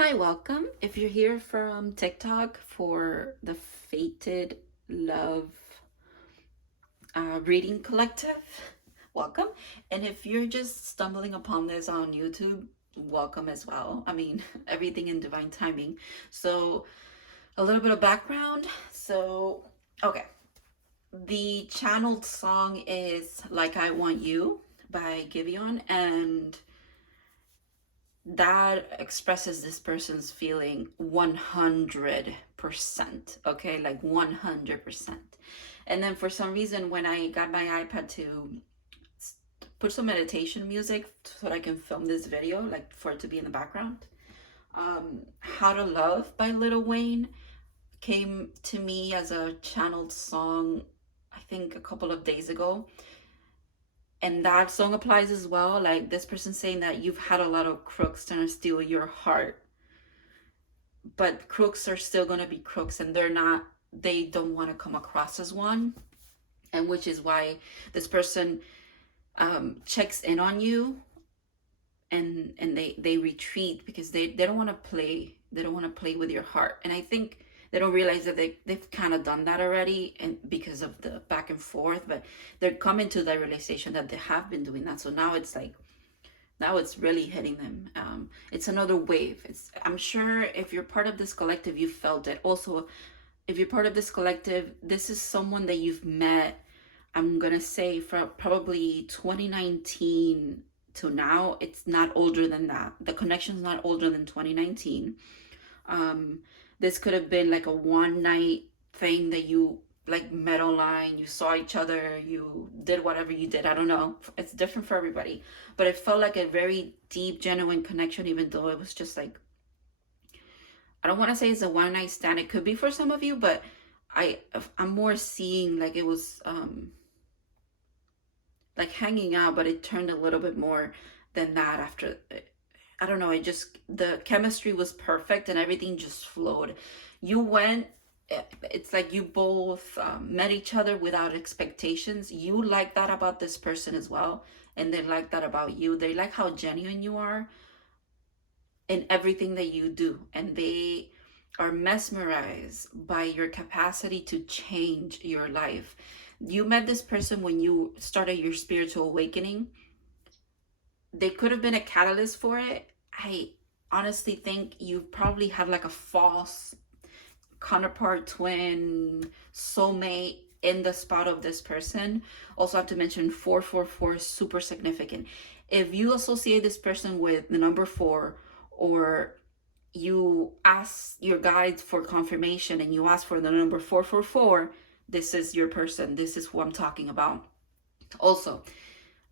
Hi, welcome. If you're here from TikTok for the Fated Love Reading Collective, welcome. And if you're just stumbling upon this on YouTube, welcome as well. I mean, everything in divine timing. So, a little bit of background. Okay. The channeled song is Like I Want You by GIVÄON, and that expresses this person's feeling 100%. Okay, like 100%. And then for some reason, when I got my iPad to put some meditation music so that I can film this video, like for it to be in the background, How to Love by Lil Wayne came to me as a channeled song, I think a couple of days ago. And that song applies as well. Like this person saying that you've had a lot of crooks trying to steal your heart, but crooks are still going to be crooks, and they don't want to come across as one. And which is why this person checks in on you, and they retreat because they don't want to play. They don't want to play with your heart. And I think they don't realize that they've kind of done that already, and because of the back and forth, but they're coming to the realization that they have been doing that. So now it's like, now it's really hitting them. It's another wave. I'm sure if you're part of this collective, you felt it. Also, if you're part of this collective, this is someone that you've met, I'm gonna say, from probably 2019 to now. It's not older than that. The connection's not older than 2019. This could have been like a one night thing that you like met online, you saw each other, you did whatever you did. I don't know. It's different for everybody. But it felt like a very deep, genuine connection, even though it was just like, I don't want to say it's a one night stand. It could be for some of you, but I'm more seeing like it was like hanging out, but it turned a little bit more than that after. I don't know, it just, the chemistry was perfect and everything just flowed. You went, it's like you both met each other without expectations. You like that about this person as well, and they like that about you. They like how genuine you are in everything that you do, and they are mesmerized by your capacity to change your life. You met this person when you started your spiritual awakening. They could have been a catalyst for it. I honestly think you probably have like a false counterpart, twin, soulmate in the spot of this person. Also have to mention 444 is super significant. If you associate this person with the number 4, or you ask your guides for confirmation and you ask for the number 444, this is your person. This is who I'm talking about. Also,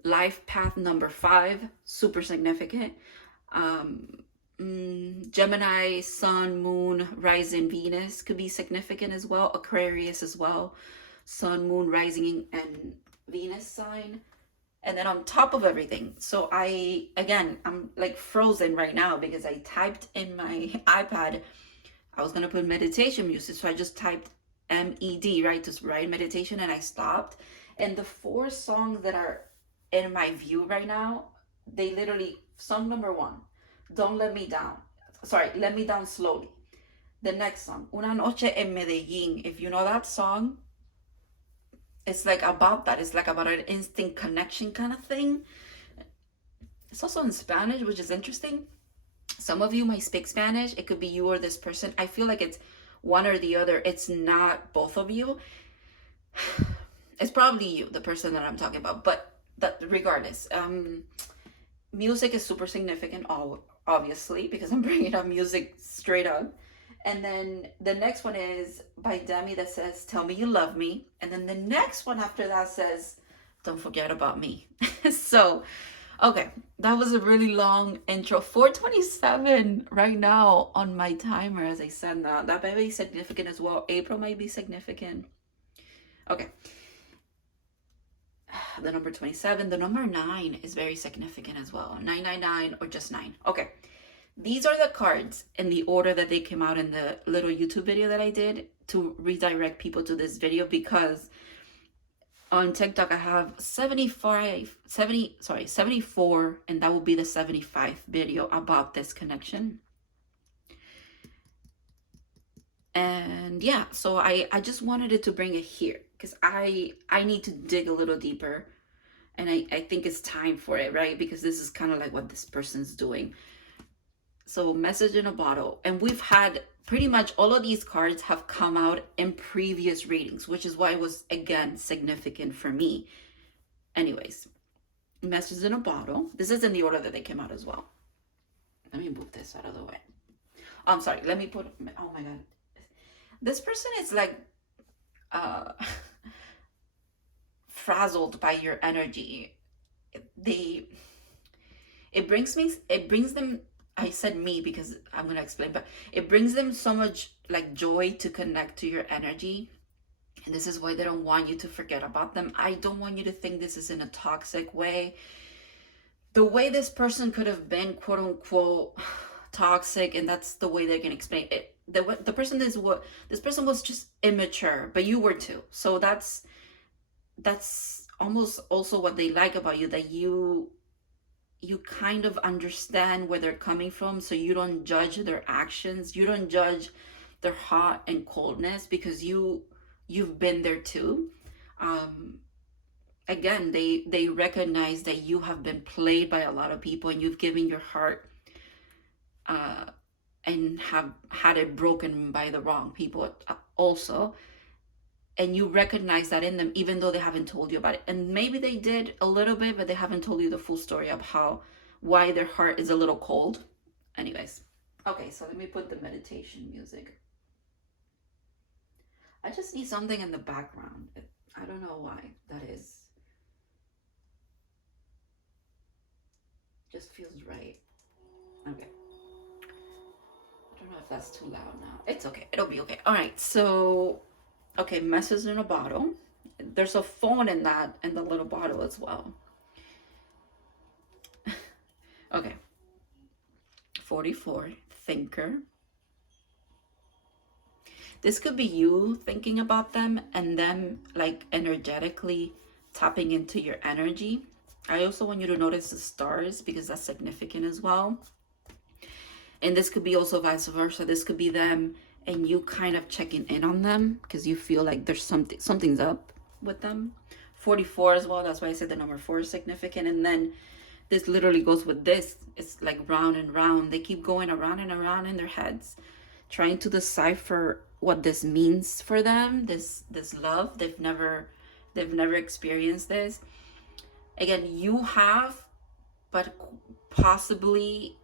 life path number 5, super significant. Gemini, Sun, Moon, Rising, Venus could be significant as well. Aquarius as well. Sun, Moon, Rising, and Venus sign. And then on top of everything, so I'm like frozen right now because I typed in my iPad, I was gonna put meditation music, so I just typed MED, right, to write meditation, and I stopped. And the 4 songs that are in my view right now, they literally, song number 1, Don't Let Me Down. Sorry, Let Me Down Slowly. The next song, Una Noche en Medellín. If you know that song, it's like about that. It's like about an instant connection kind of thing. It's also in Spanish, which is interesting. Some of you might speak Spanish. It could be you or this person. I feel like it's one or the other. It's not both of you. It's probably you, the person that I'm talking about. But that, regardless, music is super significant, obviously, because I'm bringing up music straight up. And then the next one is by Demi that says, Tell Me You Love Me. And then the next one after that says, Don't Forget About Me. So, okay, that was a really long intro. 4:27 right now on my timer, as I said that. That might be significant as well. April might be significant. Okay. The number 27. The number 9 is very significant as well. 999 or just 9. Okay. These are the cards in the order that they came out in the little YouTube video that I did to redirect people to this video, because on TikTok I have 74, and that will be the 75th video about this connection. And yeah, so I just wanted it to bring it here because I need to dig a little deeper, and I think it's time for it, right? Because this is kind of like what this person's doing. So message in a bottle, and we've had pretty much all of these cards have come out in previous readings, which is why it was again significant for me. Anyways, message in a bottle. This is in the order that they came out as well. Let me move this out of the way. I'm sorry, let me put, oh my god, this person is like frazzled by your energy. They, it brings them, I said me because I'm gonna explain, but it brings them so much like joy to connect to your energy. And this is why they don't want you to forget about them. I don't want you to think this is in a toxic way. The way this person could have been, quote unquote, toxic, and that's the way they can explain it. The person is what this person was just immature, but you were too. So that's almost also what they like about you, that you kind of understand where they're coming from, so you don't judge their actions, you don't judge their hot and coldness, because you've been there too. Again, they recognize that you have been played by a lot of people, and you've given your heart and have had it broken by the wrong people also. And you recognize that in them, even though they haven't told you about it. And maybe they did a little bit, but they haven't told you the full story of why their heart is a little cold. Anyways, okay, so let me put the meditation music. I just need something in the background. I don't know why that is. Just feels right. Okay. I don't know if that's too loud now. It's okay. It'll be okay. All right, so okay, message in a bottle. There's a phone in the little bottle as well. Okay. 44, thinker. This could be you thinking about them and them like energetically tapping into your energy. I also want you to notice the stars because that's significant as well. And this could be also vice versa. This could be them and you kind of checking in on them because you feel like there's something's up with them. 44 as well, that's why I said the number 4 is significant. And then this literally goes with this. It's like round and round. They keep going around and around in their heads, trying to decipher what this means for them, this love. They've never experienced this. Again, you have, but possibly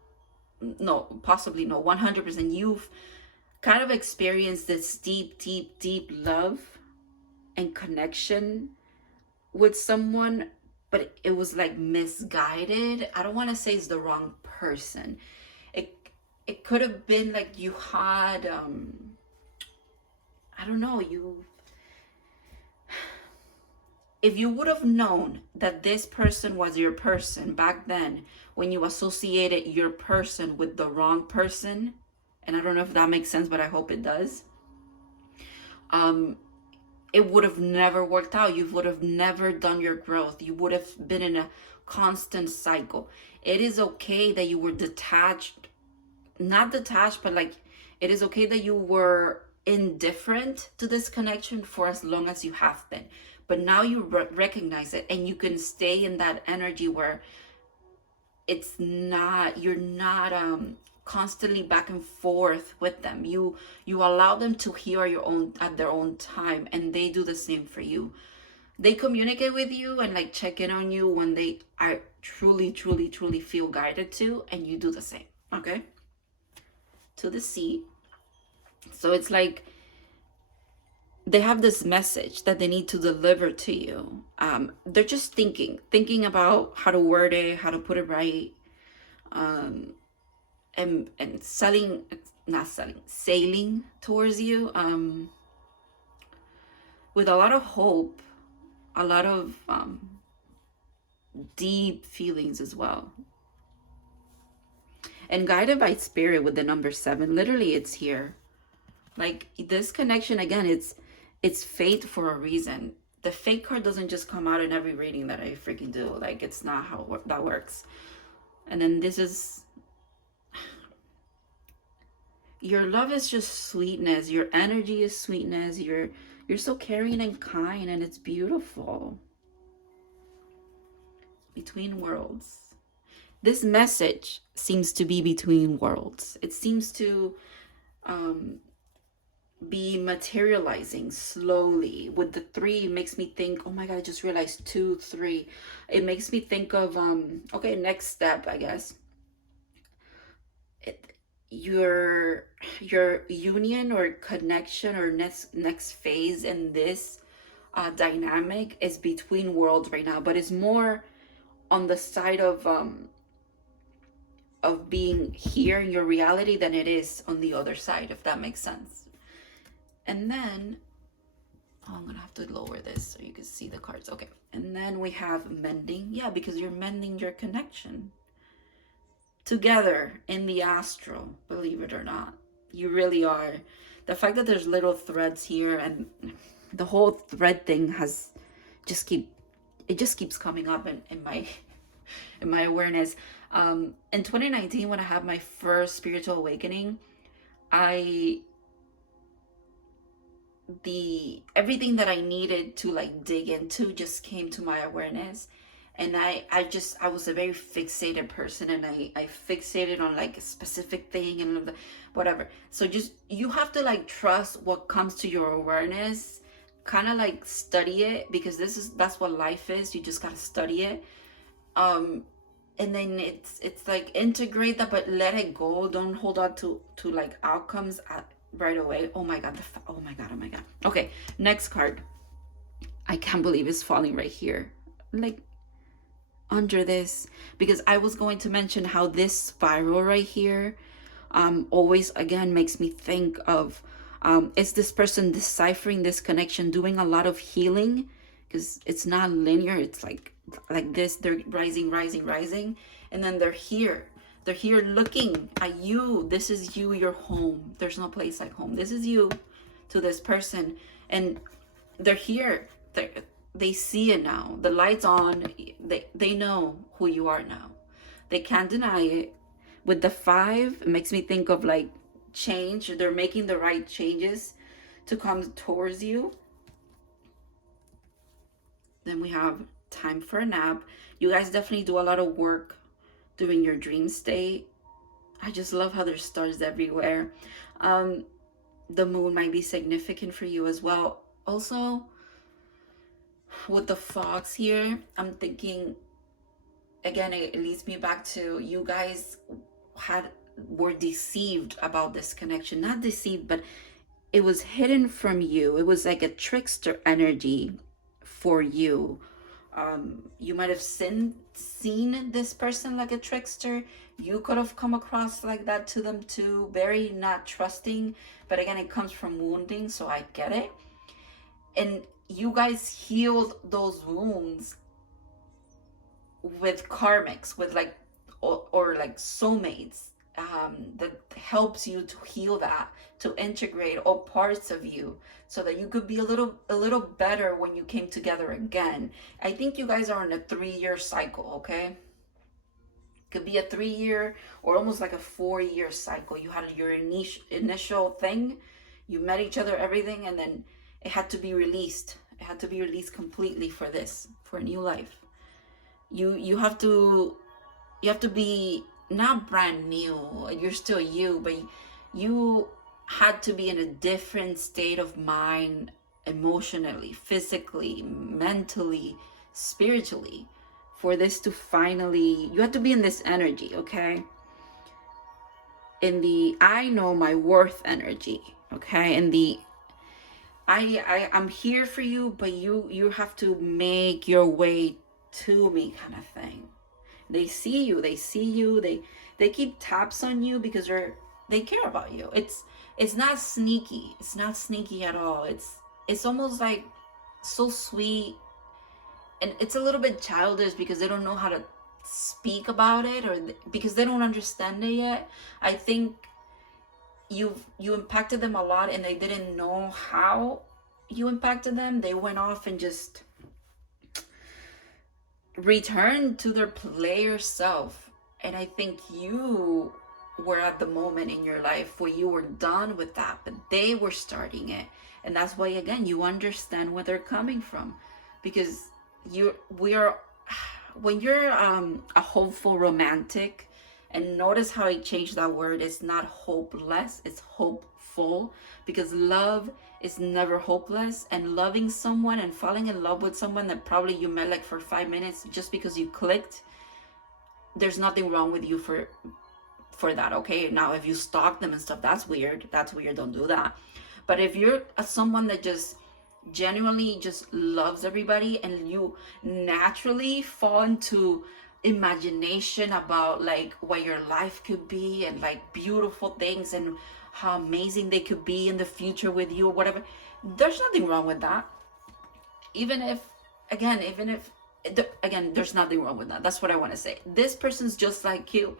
no, 100%, you've kind of experienced this deep love and connection with someone, but it was like misguided. I don't want to say it's the wrong person. It could have been like you had I don't know, if you would have known that this person was your person back then, when you associated your person with the wrong person, and I don't know if that makes sense, but I hope it does, it would have never worked out. You would have never done your growth. You would have been in a constant cycle. It is okay that you were detached, not detached, but like it is okay that you were indifferent to this connection for as long as you have been. But now you recognize it, and you can stay in that energy where it's not, you're not constantly back and forth with them. You allow them to heal at their own time, and they do the same for you. They communicate with you and like check in on you when they are truly feel guided to, and you do the same. Okay, to the sea. So it's like they have this message that they need to deliver to you. They're just thinking about how to word it, how to put it right, and sailing towards you with a lot of hope, a lot of deep feelings as well. And guided by spirit with the number 7, literally it's here. Like this connection, again, it's fate for a reason. The fate card doesn't just come out in every reading that I freaking do. Like it's not how that works. And then this is, your love is just sweetness. Your energy is sweetness. You're so caring and kind, and it's beautiful. Between worlds. This message seems to be between worlds. It seems to be materializing slowly. With the 3, it makes me think, oh my god, I just realized 2, 3. It makes me think of okay, next step, I guess. Your union or connection or next phase in this dynamic is between worlds right now, but it's more on the side of being here in your reality than it is on the other side, if that makes sense. And then I'm gonna have to lower this so you can see the cards. Okay, and then we have mending. Yeah, because you're mending your connection together in the astral, believe it or not. You really are. The fact that there's little threads here, and the whole thread thing has just keeps coming up in my awareness. In 2019, when I had my first spiritual awakening, everything that I needed to like dig into just came to my awareness. And I was a very fixated person, and I fixated on like a specific thing and whatever. So just, you have to like trust what comes to your awareness, kind of like study it, because that's what life is. You just gotta study it. And then it's like integrate that, but let it go. Don't hold on to like outcomes right away. Oh my god, oh my god, oh my god. Okay, next card. I can't believe it's falling right here, like under this, because I was going to mention how this spiral right here always again makes me think of is this person deciphering this connection, doing a lot of healing, because it's not linear. It's like this. They're rising, and then they're here looking at you. This is you, your home. There's no place like home. This is you to this person, and they're here. They see it now. The light's on. They know who you are now. They can't deny it. With the 5, it makes me think of like change. They're making the right changes to come towards you. Then we have time for a nap. You guys definitely do a lot of work during your dream state. I just love how there's stars everywhere. The moon might be significant for you as well. Also, with the fox here, I'm thinking, again, it leads me back to you guys were deceived about this connection. Not deceived, but it was hidden from you. It was like a trickster energy for you. You might have seen this person like a trickster. You could have come across like that to them too. Very not trusting, but again, it comes from wounding, so I get it. And you guys healed those wounds with karmics, with like or like soulmates, that helps you to heal that, to integrate all parts of you, so that you could be a little better when you came together again. I think you guys are in a 3-year cycle, okay? Could be a 3-year or almost like a 4-year cycle. You had your initial thing, you met each other, everything, and then it had to be released. It had to be released completely for a new life. You have to be not brand new. You're still you, but you had to be in a different state of mind, emotionally, physically, mentally, spiritually, for this to finally, you have to be in this energy, okay? In the I know my worth energy, okay? In the I'm here for you, but you have to make your way to me kind of thing. They see you, they keep taps on you because they care about you. It's not sneaky. It's not sneaky at all. It's almost like so sweet, and it's a little bit childish because they don't know how to speak about it, or because they don't understand it yet. I think you impacted them a lot, and they didn't know how you impacted them. They went off and just returned to their player self. And I think you were at the moment in your life where you were done with that, but they were starting it. And that's why, again, you understand where they're coming from, because when you're a hopeful romantic, and notice how I changed that word. It's not hopeless, it's hopeful, because love is never hopeless. And loving someone and falling in love with someone that probably you met like for 5 minutes just because you clicked, there's nothing wrong with you for that. Okay, now if you stalk them and stuff, that's weird, don't do that. But if you're someone that just genuinely just loves everybody, and you naturally fall into imagination about like what your life could be, and like beautiful things, and how amazing they could be in the future with you or whatever, there's nothing wrong with that. Even if there's nothing wrong with that. That's what I want to say. This person's just like you,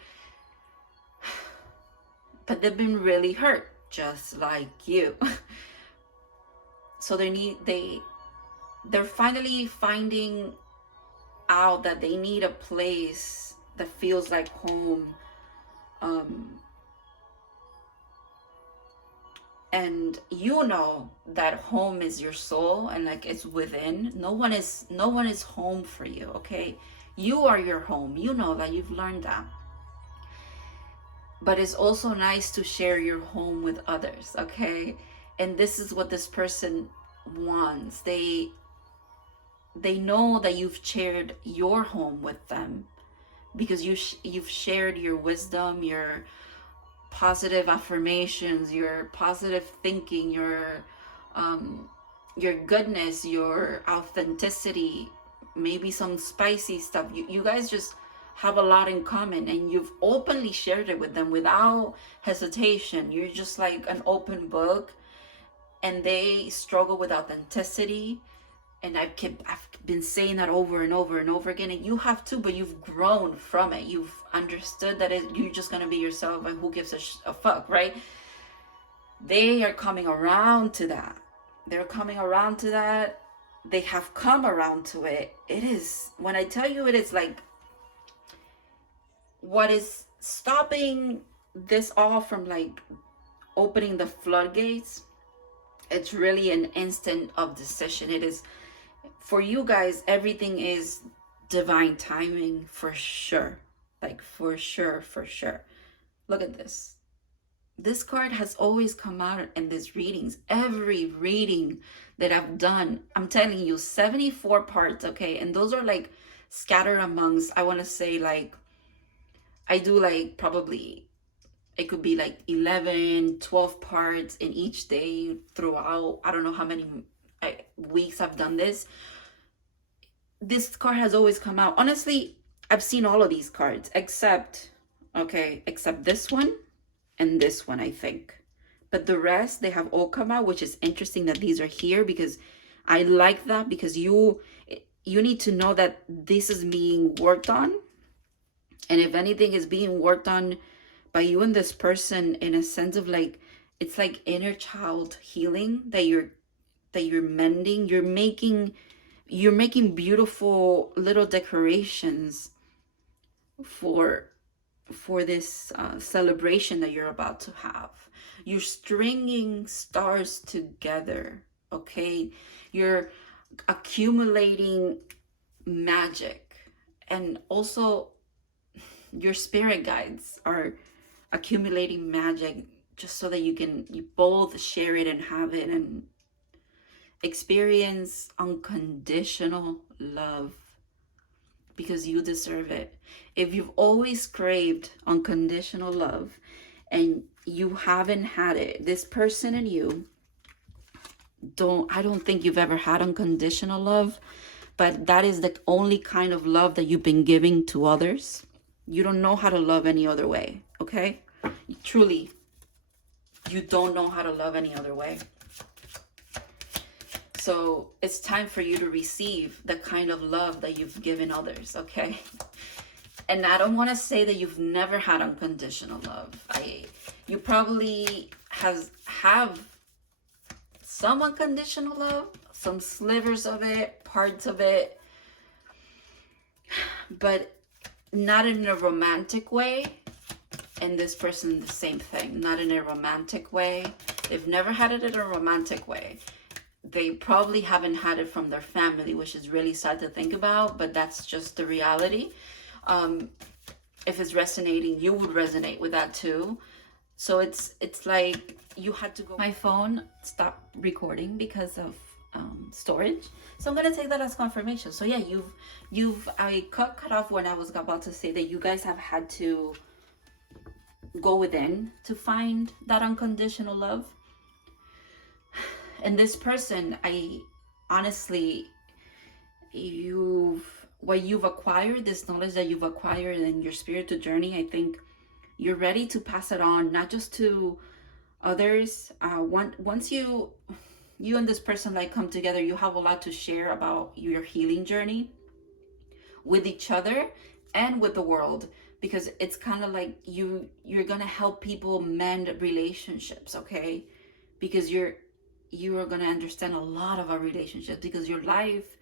but they've been really hurt just like you. So they're finally finding out that they need a place that feels like home. And you know that home is your soul, and like it's within. No one is home for you, okay? You are your home. You know that, you've learned that. But it's also nice to share your home with others, okay? And this is what this person wants. They know that you've shared your home with them, because you've shared your wisdom, your positive affirmations, your positive thinking, your goodness, your authenticity, maybe some spicy stuff. You guys just have a lot in common, and you've openly shared it with them without hesitation. You're just like an open book, and they struggle with authenticity. And I've been saying that over and over and over again, and you have too, but you've grown from it. You've understood that you're just gonna be yourself, and who gives a fuck, right? They are coming around to that. They're coming around to that. They have come around to it. It is, when I tell you, it is like, what is stopping this all from like opening the floodgates, it's really an instant of decision. It is, for you guys, everything is divine timing for sure. Like for sure. Look at this. This card has always come out in these readings. Every reading that I've done, I'm telling you, 74 parts, okay? And those are like scattered amongst, I want to say, like, I do like probably, it could be like 11, 12 parts in each day throughout, I don't know how many weeks I've done this. This card has always come out. Honestly, I've seen all of these cards except this one and this one, I think. But the rest, they have all come out, which is interesting that these are here, because I like that, because you need to know that this is being worked on. And if anything is being worked on by you and this person, in a sense of like, it's like inner child healing that you're mending. You're making beautiful little decorations for this celebration that you're about to have. You're stringing stars together, okay? You're accumulating magic, and also your spirit guides are accumulating magic, just so that you both share it and have it and experience unconditional love, because you deserve it. If you've always craved unconditional love and you haven't had it, this person and you I don't think you've ever had unconditional love, but that is the only kind of love that you've been giving to others. You don't know how to love any other way, okay? Truly, you don't know how to love any other way. So it's time for you to receive the kind of love that you've given others, okay? And I don't want to say that you've never had unconditional love. You probably have some unconditional love, some slivers of it, parts of it, but not in a romantic way. And this person, the same thing, not in a romantic way. They've never had it in a romantic way. They probably haven't had it from their family, which is really sad to think about, but that's just the reality. If it's resonating, you would resonate with that too. So it's like you had to go. My phone stopped recording because of storage, so I'm gonna take that as confirmation. So yeah, I cut off when I was about to say that you guys have had to go within to find that unconditional love. And this person, I honestly, what you've acquired, this knowledge that you've acquired in your spiritual journey, I think you're ready to pass it on, not just to others. Once you and this person like come together, you have a lot to share about your healing journey with each other and with the world, because it's kind of like you're gonna help people mend relationships, okay? Because you are gonna understand a lot of our relationships, because your life,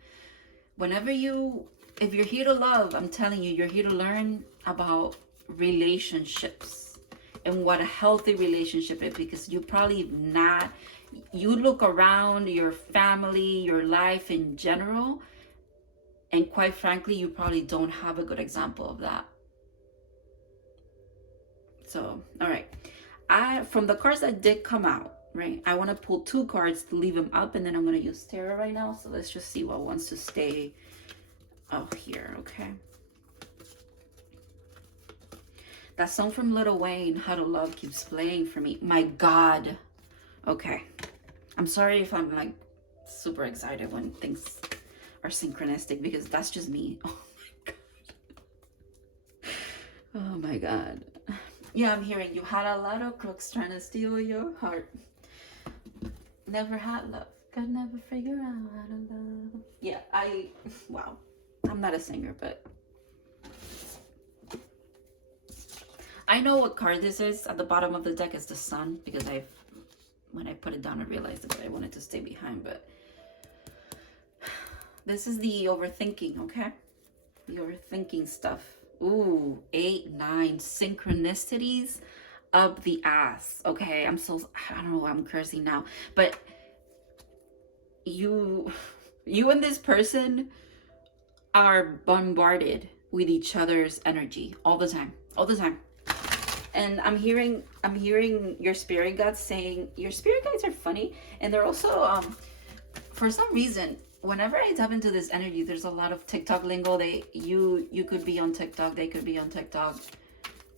if you're here to love, I'm telling you, you're here to learn about relationships and what a healthy relationship is, because you probably not, you look around your family, your life in general, and quite frankly, you probably don't have a good example of that. So, all right. From the cards that did come out, right, I want to pull 2 cards to leave them up, and then I'm going to use tarot right now. So let's just see what wants to stay up here, okay? That song from Lil Wayne, How to Love, keeps playing for me. My God. Okay. I'm sorry if I'm like super excited when things are synchronistic, because that's just me. Oh my God. Oh my God. Yeah, I'm hearing you had a lot of crooks trying to steal your heart. Never had love. Could never figure out how to love. Yeah, wow. I'm not a singer, but I know what card this is. At the bottom of the deck is the sun, because when I put it down, I realized that I wanted to stay behind, but this is the overthinking, okay? The overthinking stuff. Ooh, 8, 9, synchronicities up the ass. Okay, I don't know why I'm cursing now, but you and this person are bombarded with each other's energy all the time. And I'm hearing your spirit guides saying, your spirit guides are funny, and they're also for some reason, whenever I tap into this energy, there's a lot of TikTok lingo. You could be on TikTok, they could be on TikTok.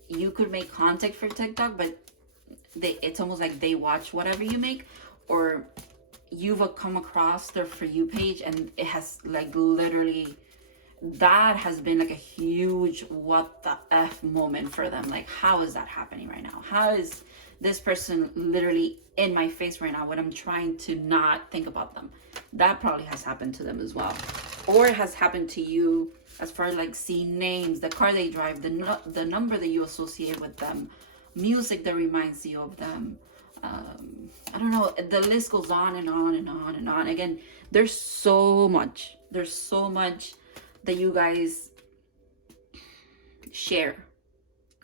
You could make contact for TikTok, but it's almost like they watch whatever you make, or you've come across their For You page, and it has like literally, that has been like a huge what the F moment for them. Like, how is that happening right now? How is this person literally in my face right now when I'm trying to not think about them? That probably has happened to them as well. Or it has happened to you as far as like seeing names, the car they drive, the number that you associate with them, music that reminds you of them. I don't know, the list goes on and on and on and on. Again, there's so much that you guys share.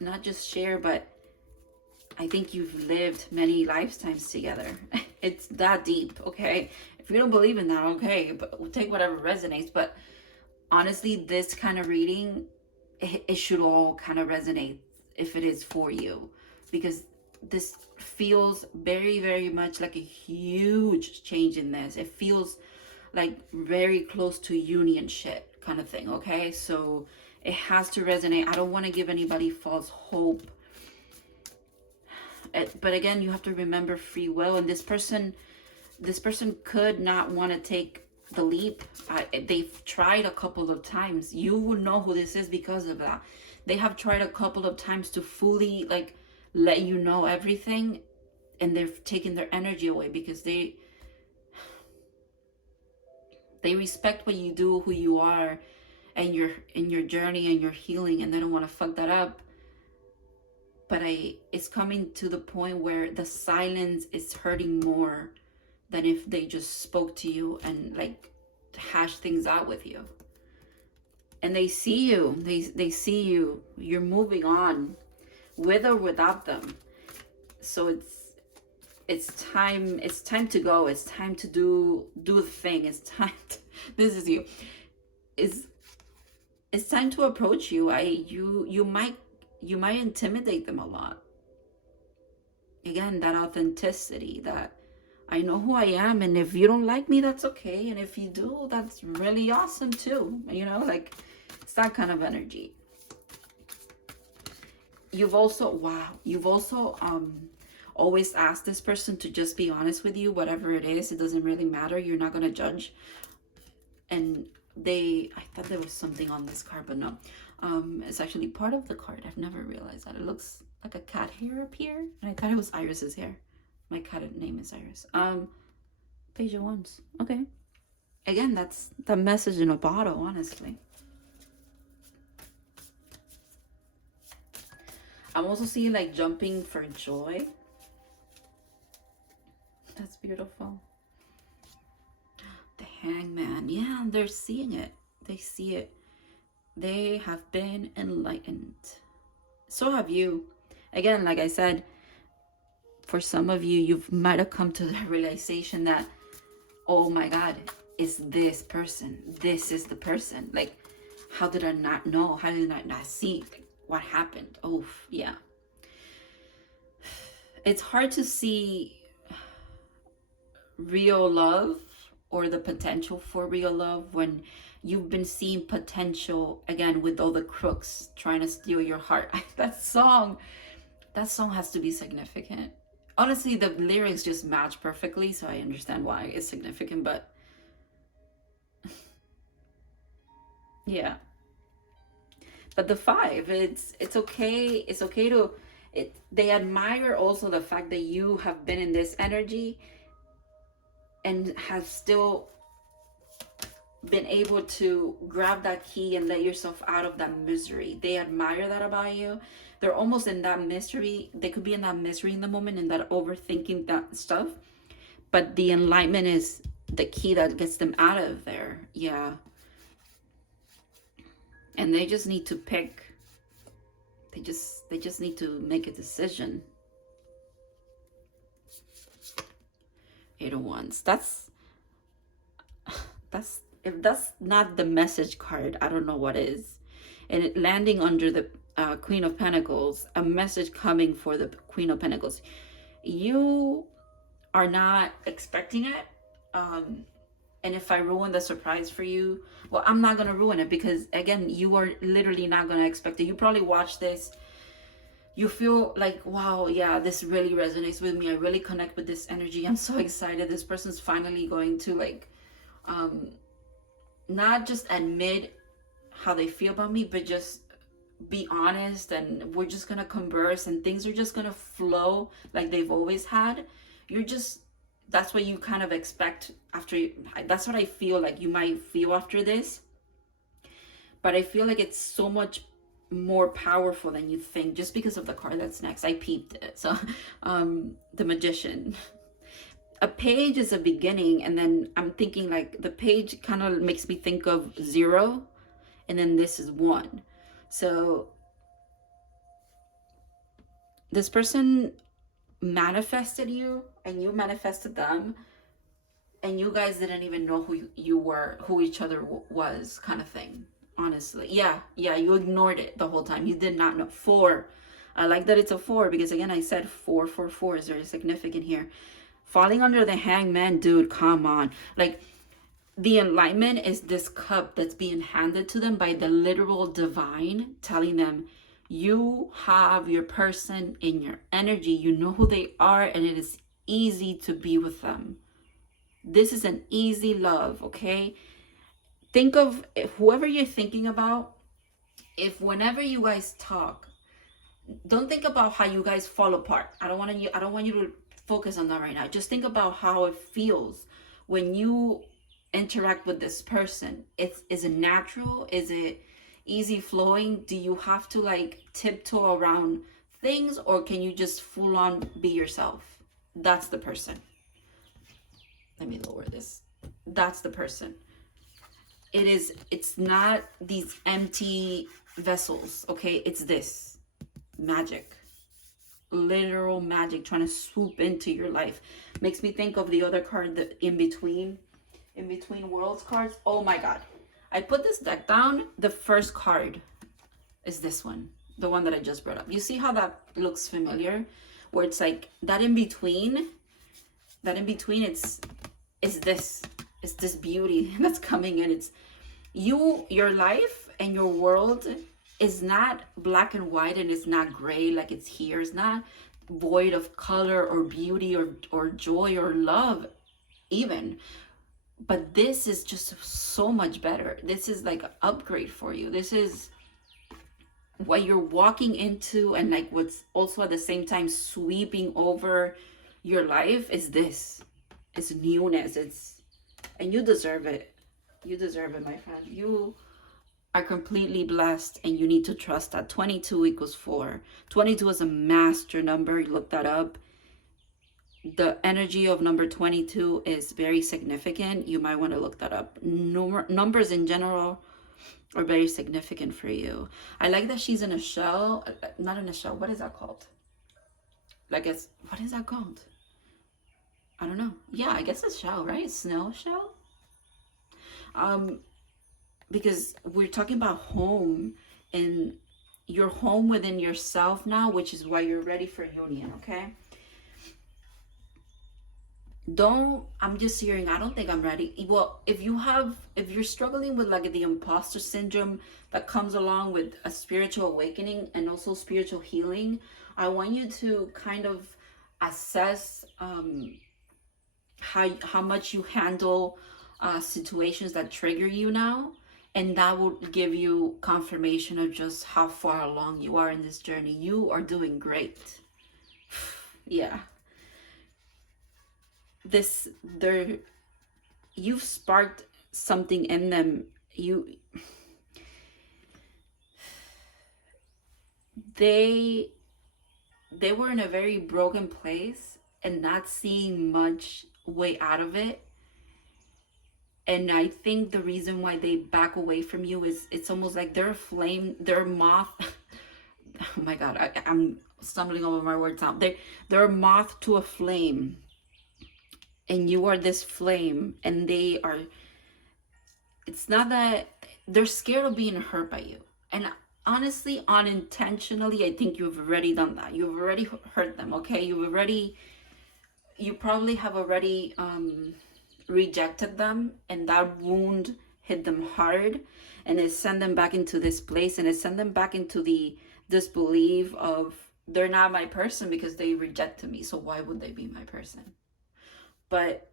Not just share, but I think you've lived many lifetimes together. It's that deep, okay? If you don't believe in that, okay, but we'll take whatever resonates. But honestly, this kind of reading, it should all kind of resonate if it is for you, because this feels very, very much like a huge change in this. It feels like very close to union shit kind of thing, okay? So it has to resonate. I don't want to give anybody false hope. But again, you have to remember free will, and this person could not want to take the leap. They've tried a couple of times. You will know who this is because of that. They have tried a couple of times to fully like let you know everything, and they've taken their energy away, because they respect what you do, who you are, and your journey and your healing, and they don't want to fuck that up. But it's coming to the point where the silence is hurting more than if they just spoke to you and like hash things out with you. And they see you, they see you, you're moving on. with or without them. So it's time to go. It's time to do the thing. It's time to, this is you. It's time to approach you. You might intimidate them a lot. Again, that authenticity, that I know who I am, and if you don't like me, that's okay, and if you do, that's really awesome too. You know, like, it's that kind of energy. You've also always asked this person to just be honest with you, whatever it is. It doesn't really matter. You're not gonna judge. And I thought there was something on this card, but no. It's actually part of the card. I've never realized that. It looks like a cat hair up here, and I thought it was Iris's hair. My cat name is Iris. Page of Wands. Okay. Again, that's the message in a bottle, honestly. I'm also seeing like jumping for joy. That's beautiful. The Hangman. Yeah, they're seeing it. They see it. They have been enlightened. So have you. Again, like I said, for some of you, you might have come to the realization that, oh my God, it's this person. This is the person. Like, how did I not know? How did I not see? Like, what happened? Oh, yeah. It's hard to see real love or the potential for real love when you've been seeing potential, again, with all the crooks trying to steal your heart. That song has to be significant. Honestly, the lyrics just match perfectly, so I understand why it's significant, but yeah. But the 5, it's okay. It's okay to, they admire also the fact that you have been in this energy and have still been able to grab that key and let yourself out of that misery. They admire that about you. They're almost in that misery. They could be in that misery in the moment, in that overthinking that stuff. But the enlightenment is the key that gets them out of there. Yeah. And they just need to pick. They just need to make a decision. 8 of Wands. That's if that's not the message card, I don't know what is. And it landing under the Queen of Pentacles, a message coming for the Queen of Pentacles. You are not expecting it. And if I ruin the surprise for you, well, I'm not going to ruin it, because again, you are literally not going to expect it. You probably watch this. You feel like, wow, yeah, this really resonates with me. I really connect with this energy. I'm so excited. This person's finally going to like, not just admit how they feel about me, but just be honest, and we're just gonna converse, and things are just gonna flow like they've always had. That's what you kind of expect after. That's what I feel like you might feel after this, but I feel like it's so much more powerful than you think, just because of the card that's next. I peeped it. So the Magician. A page is a beginning, and then I'm thinking like the page kind of makes me think of 0, and then this is 1. So this person manifested you, and you manifested them, and you guys didn't even know who you were, who each other was, kind of thing. Honestly, yeah, you ignored it the whole time. You did not know. 4, I like that it's a 4, because again, I said 4 is very significant here. Falling under the Hangman, dude, come on. Like, the enlightenment is this cup that's being handed to them by the literal divine, telling them, you have your person in your energy. You know who they are, and it is easy to be with them. This is an easy love, okay? Think of whoever you're thinking about. If whenever you guys talk, don't think about how you guys fall apart. I don't want you to focus on that right now. Just think about how it feels when you interact with this person. Is it natural? Is it easy flowing? Do you have to like tiptoe around things, or can you just full on be yourself? That's the person. Let me lower this. That's the person. It's not these empty vessels, okay? It's this magic. literal magic trying to swoop into your life. Makes me think of the other card, the in between worlds cards. Oh my god. I put this deck down. The first card is this one, the one that I just brought up. You see how that looks familiar? Where it's like that in between, it's this beauty that's coming in. It's your life and your world is not black and white, and it's not gray like it's here. It's not void of color or beauty or joy or love even. But this is just so much better. This is like an upgrade for you. This is what you're walking into, and like what's also at the same time sweeping over your life is this. It's newness. And you deserve it. You deserve it, my friend. You are completely blessed, and you need to trust that. 22 equals 4. 22 is a master number. You look that up. The energy of number 22 is very significant. You might want to look that up. Numbers in general are very significant for you. I like that she's in a shell. Not in a shell. What is that called? What is that called? I don't know. Yeah, I guess it's shell, right? Snail shell. Because we're talking about home, and you're home within yourself now, which is why you're ready for union, okay? I'm just hearing, I don't think I'm ready. Well, if you're struggling with like the imposter syndrome that comes along with a spiritual awakening and also spiritual healing, I want you to kind of assess how much you handle situations that trigger you now, and that will give you confirmation of just how far along you are in this journey. You are doing great. Yeah. You've sparked something in them. They were in a very broken place and not seeing much way out of it. And I think the reason why they back away from you is it's almost like they're a flame, they're a moth. Oh my God, I'm stumbling over my words now. They're a moth to a flame. And you are this flame, and it's not that they're scared of being hurt by you. And honestly, unintentionally, I think you've already done that. You've already hurt them, okay? You probably have already rejected them, and that wound hit them hard, and it sent them back into this place, and it sent them back into the disbelief of, they're not my person because they rejected me, so why would they be my person? But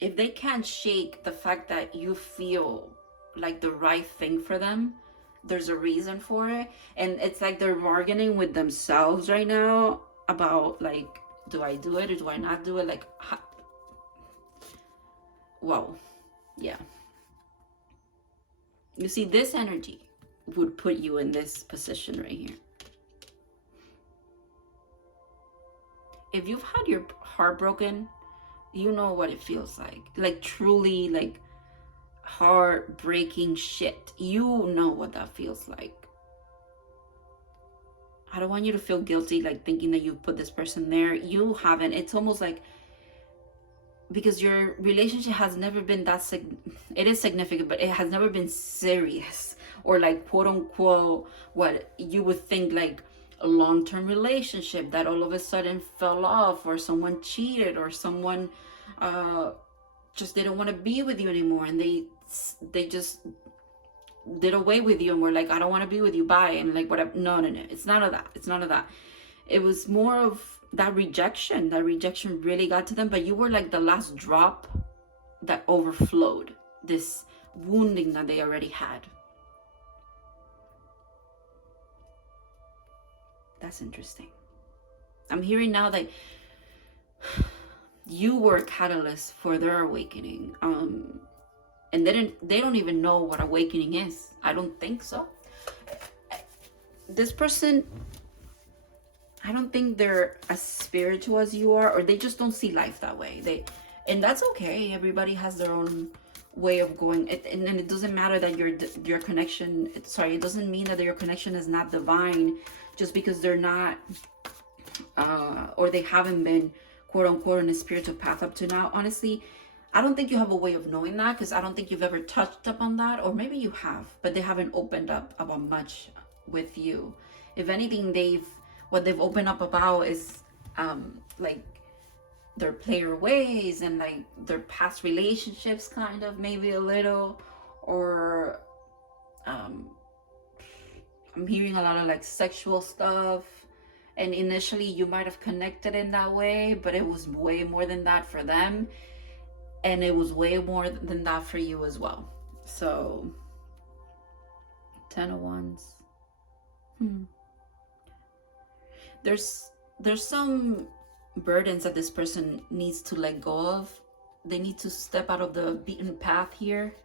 if they can't shake the fact that you feel like the right thing for them, there's a reason for it. And it's like they're bargaining with themselves right now about like, do I do it or do I not do it? Like, whoa, yeah. You see, this energy would put you in this position right here. If you've had your heart broken, you know what it feels like truly, like heartbreaking shit. You know what that feels like. I don't want you to feel guilty, like thinking that you put this person there. You haven't. It's almost like, because your relationship has never been that it is significant, but it has never been serious, or like quote unquote what you would think like a long-term relationship that all of a sudden fell off, or someone cheated, or someone just didn't want to be with you anymore, and they just did away with you and were like, I don't want to be with you, bye, and like whatever. No, it's none of that. It was more of that rejection really got to them, but you were like the last drop that overflowed this wounding that they already had. That's interesting. I'm hearing now that you were a catalyst for their awakening. And they don't even know what awakening is. I don't think so. This person, I don't think they're as spiritual as you are, or they just don't see life that way. And that's okay. Everybody has their own way of going, and it doesn't matter that your connection, it doesn't mean that your connection is not divine. just because they're not or they haven't been quote unquote on a spiritual path up to now. Honestly, I don't think you have a way of knowing that, because I don't think you've ever touched up on that, or maybe you have, but they haven't opened up about much with you. If anything, what they've opened up about is like their player ways and like their past relationships, kind of, maybe a little, or I'm hearing a lot of like sexual stuff. And initially you might have connected in that way, but it was way more than that for them. And it was way more than that for you as well. So 10 of Wands. There's some burdens that this person needs to let go of. They need to step out of the beaten path here.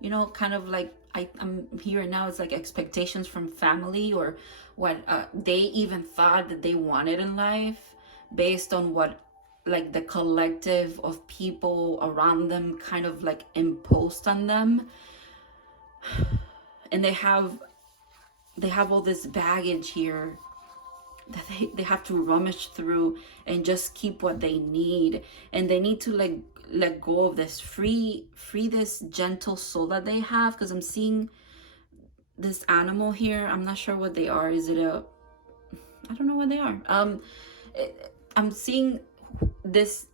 You know, kind of like I'm hearing now, it's like expectations from family, or what they even thought that they wanted in life, based on what like the collective of people around them kind of like imposed on them. And they have all this baggage here that they have to rummage through and just keep what they need. And they need to like let go of this, free this gentle soul that they have, because I'm seeing this animal here. I'm not sure what they are. Is it I don't know what they are. I'm seeing this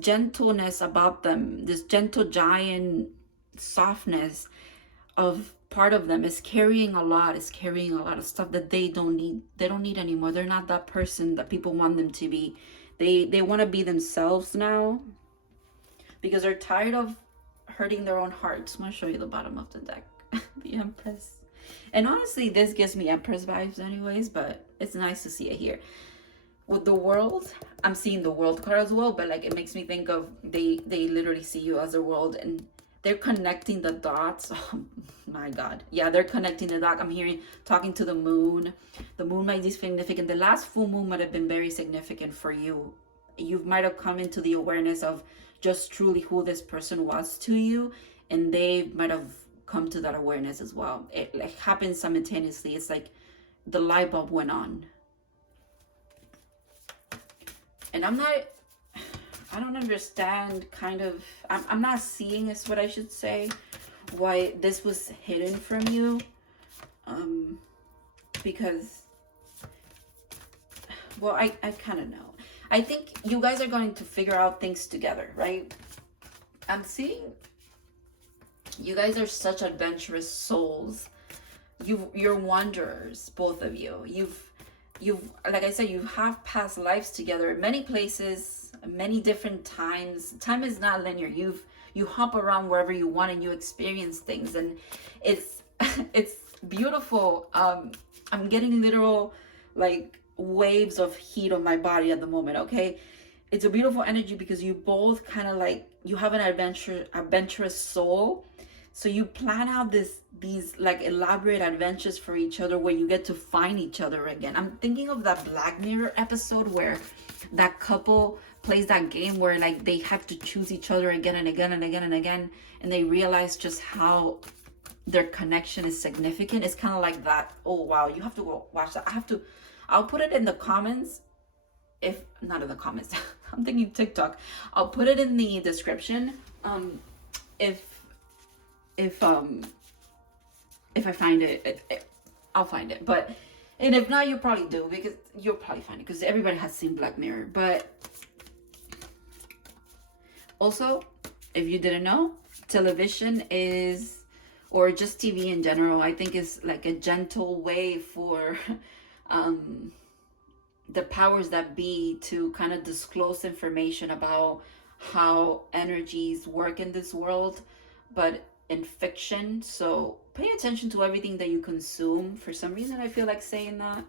gentleness about them, this gentle giant softness of part of them is carrying a lot of stuff that they don't need anymore. They're not that person that people want them to be. They want to be themselves now, because they're tired of hurting their own hearts. I'm going to show you the bottom of the deck. The Empress. And honestly, this gives me Empress vibes anyways, but it's nice to see it here. With the World, I'm seeing the World card as well, but like it makes me think of they literally see you as a world, and they're connecting the dots. Oh my God. Yeah, they're connecting the dots. I'm hearing, talking to the moon. The moon might be significant. The last full moon might have been very significant for you. You might have come into the awareness of just truly who this person was to you, and they might have come to that awareness as well. It like happened simultaneously. It's like the light bulb went on. And I don't understand, kind of, I'm not seeing, is what I should say, why this was hidden from you. Because, well, I kind of know. I think you guys are going to figure out things together, right? I'm seeing you guys are such adventurous souls. You're wanderers, both of you. You've like I said, you have past lives together in many places, many different times. Time is not linear. You hop around wherever you want, and you experience things, and it's it's beautiful. I'm getting literal like waves of heat on my body at the moment. Okay, it's a beautiful energy, because you both kind of like, you have an adventurous soul. So you plan out these like elaborate adventures for each other, where you get to find each other again. I'm thinking of that Black Mirror episode where that couple plays that game where like they have to choose each other again and again and again and again, and they realize just how their connection is significant. It's kind of like that. Oh wow, you have to go watch that. I'll put it in the comments. If not in the comments, I'm thinking TikTok. I'll put it in the description. If I find it, I'll find it. But, and if not, you'll probably do, because you'll probably find it, because everybody has seen Black Mirror. But also, if you didn't know, television is, or just TV in general, I think is like a gentle way for the powers that be to kind of disclose information about how energies work in this world, but in fiction. So pay attention to everything that you consume. For some reason, I feel like saying that.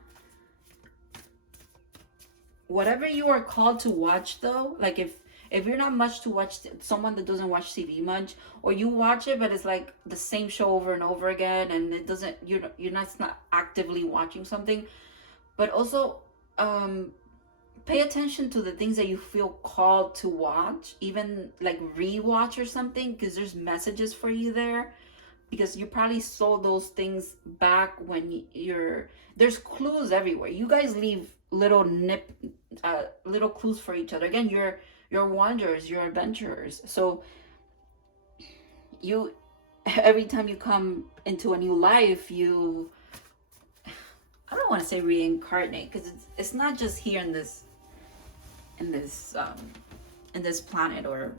Whatever you are called to watch, though, like if you're not much to watch, someone that doesn't watch TV much, or you watch it but it's like the same show over and over again, and it doesn't, you're not actively watching something. But also pay attention to the things that you feel called to watch, even like rewatch or something, because there's messages for you there. because you probably saw those things back when there's clues everywhere. You guys leave little clues for each other. Again, you're wanderers, you're adventurers. So you, every time you come into a new life, I don't want to say reincarnate, because it's not just here in in this um this planet, or